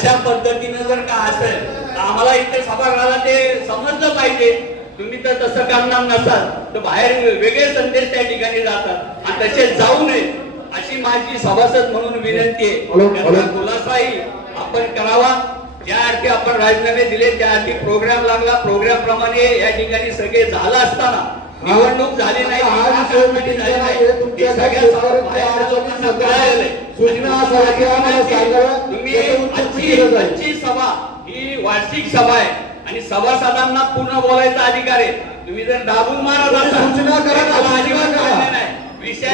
अशा पद्धतीनं जर का असेल तर आम्हाला इथे सभागृहाला ते समजलं पाहिजे. तुम्ही तर तसं करणार नसाल तर बाहेर वेगळे संदेश त्या ठिकाणी जातात आणि तसे जाऊ नये अशी माझी सभासद म्हणून विनंती आहे. त्याचा खुलासाही आपण करावा. ज्या अर्थी आपण राजीनामे दिले त्या अर्थी प्रोग्राम लागला, प्रोग्राम प्रमाणे या ठिकाणी सगळे झालं असताना निवडणूक झाली नाही, तुम्ही सभा ही वार्षिक सभा आहे आणि सभासदांना पूर्ण बोलायचा अधिकार आहे. तुम्ही जर दाबून मारत असाल सूचना करा नाही विषय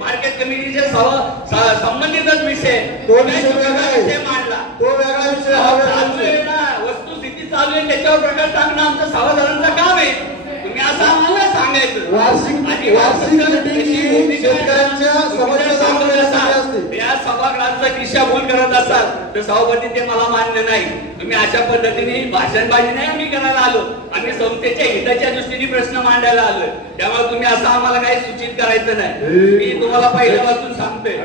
मार्केट कमिटीचे संबंधितच विषय मांडला तो वेगळा विषय वस्तुस्थिती चालू आहे त्याच्यावर प्रकाश टाकणं आमचं सभासदांचं काम आहे. तुम्ही असं आम्हाला सांगायचं या सभागृहाचा दिशाभूल करत असाल तर सभापती ते मला मान्य नाही. तुम्ही अशा पद्धतीने भाषणबाजी नाही आम्ही करायला आलो, आम्ही संस्थेच्या हिताच्या दृष्टीने प्रश्न मांडायला आलोय. त्यामुळे तुम्ही असं आम्हाला काही सूचित करायचं नाही. मी तुम्हाला पहिल्यापासून सांगतोय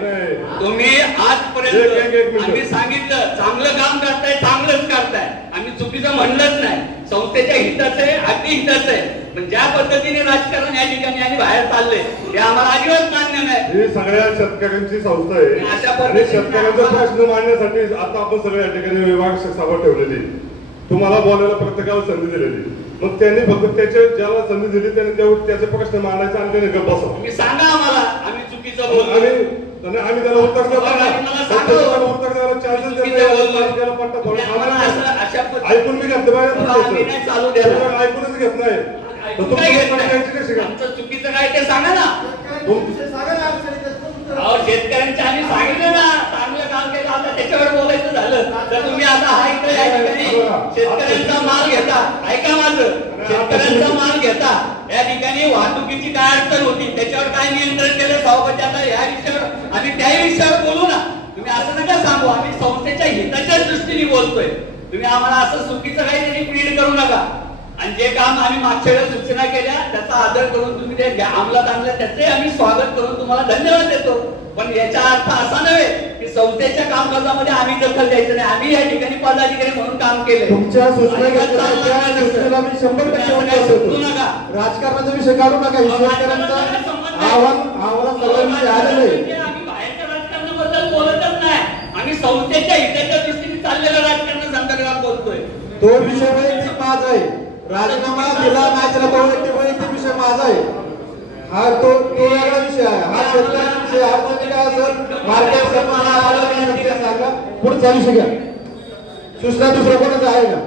तुम्ही आजपर्यंत आम्ही सांगितलं चांगलं काम करताय, चांगलंच करताय, आम्ही चुकीचं म्हणलंच नाही. संस्थेच्या हिताचं आहे, अगदी हिताचं आहे. पण ज्या पद्धतीने राजकारण या ठिकाणी आणि बाहेर चाललंय ते आम्हाला अजिबात मान्य नाही. ही सगळ्या शेतकऱ्यांची संस्था आहे. अशा पद्धतीने शेतकऱ्यांचा प्रश्न मांडण्यासाठी आता आपण सगळ्या या ठिकाणी विभाग सभा ठेवलेली, तुम्हाला बोलायला प्रत्येकाला संधी दिलेली. मग त्यांनी फक्त त्याच्या ज्याला संधी दिली त्याने त्याचे प्रश्न मांडायचा आणि त्याने गप्प बसावं. तुम्ही सांगा आम्हाला आम्ही चुकीचं बोलतो आम्ही त्याला उत्तर उत्तर द्यायला चान्सेस द्यायला पट्टा ऐकून मी घेतलं पाहिजे, ऐकूनच घेत नाही. आमचं चुकीचं काय ते सांगा ना. शेतकऱ्यांच्या आम्ही सांगितलं ना चांगलं काम केलं, आता त्याच्यावर बोलायचं झालं तर तुम्ही आता हा इकडे या ठिकाणी शेतकऱ्यांचा माल घेता. ऐका माझं, शेतकऱ्यांचा माल घेता या ठिकाणी वाहतुकीची काय अडचण होती त्याच्यावर काय नियंत्रण केलं सभापती. आता या विषयावर आम्ही त्या विषयावर बोलू ना. तुम्ही असं नका सांगू, आम्ही संस्थेच्या हिताच्या दृष्टीने बोलतोय. तुम्ही आम्हाला असं चुकीचं काहीतरी प्लीड करू नका. आणि जे काम आम्ही मागच्या वेळेस सूचना केल्या त्याचा आदर करून तुम्ही ते अंमलात आणलं त्याचे आम्ही स्वागत करून तुम्हाला धन्यवाद देतो. पण याचा अर्थ असा नव्हे की संस्थेच्या कामकाजामध्ये आम्ही दखल द्यायचं नाही. आम्ही या ठिकाणी पदाधिकारी म्हणून काम केले. तुमच्या सूचना मी 100% नका राजकारणाचा विषय काढू नका. आव्हान सगळ्यांनी आलेलं आहे. आम्ही बाहेरच्या राजकारणाबद्दल बोलतच नाही, आम्ही संस्थेच्या हिताच्या दृष्टीने चाललेल्या राजकारणा संदर्भात बोलतोय. तो विषय वैयक्तिक माझा आहे. राजीनामा दिला नाही त्याला वैयक्तिक विषय माझा आहे. हा तो वेगळा विषय आहे. हा शेतकऱ्यांचा विषय. आपण काय असेल मार्केट सांगा पुढचा विषय घ्या. सूचना दुसरं कोणाचं आहे का?